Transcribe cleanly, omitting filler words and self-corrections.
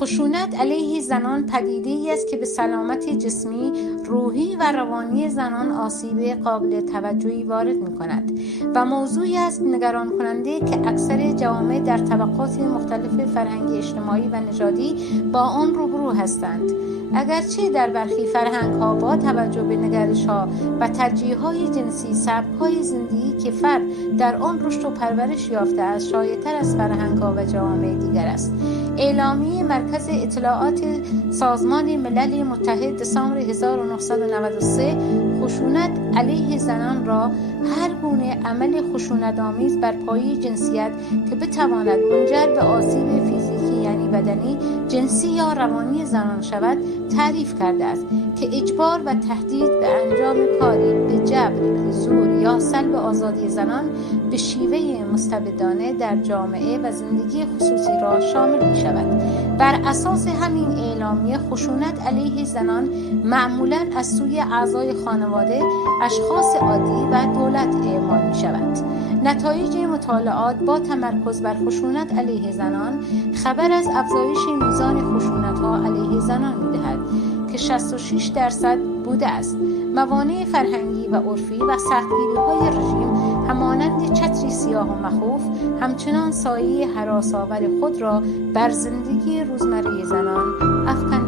خشونت علیه زنان پدیده‌ای است که به سلامت جسمی، روحی و روانی زنان آسیب قابل توجهی وارد می‌کند و موضوعی است نگران کننده که اکثر جوامع در طبقات مختلف فرهنگی، اجتماعی و نژادی با آن روبرو هستند. اگرچه در برخی فرهنگ‌ها با توجه به نگرش‌ها و ترجیح‌های جنسی، سبک‌های زندگی که فرد در آن رشد و پرورش یافته است شایع‌تر از فرهنگ‌ها و جوامع دیگر است. اعلامیه مرکز اطلاعات سازمان ملل متحد دسامبر 1993 خشونت علیه زنان را هر گونه عمل خشونت‌آمیز بر پایه جنسیت که بتواند منجر به آسیب فیزیکی یعنی بدنی، جنسی یا روانی زنان شود تعریف کرده است که اجبار و تهدید به انجام کاری به جبر، زور یا سلب آزادی زنان به شیوه مستبدانه در جامعه و زندگی خصوصی را شامل می شود. بر اساس همین اعلامیه خشونت علیه زنان معمولاً از سوی اعضای خانواده، اشخاص عادی و دولت اعمال می شود. نتایج مطالعات با تمرکز بر خشونت علیه زنان خبر از افزایش میزان خشونت‌ها علیه زنان می‌دهد که 66% بوده است. موانع فرهنگی و عرفی و سختگیری‌های رژیم همانند چتری سیاه و مخوف همچنان سایه هراس‌آور خود را بر زندگی روزمره زنان افکنده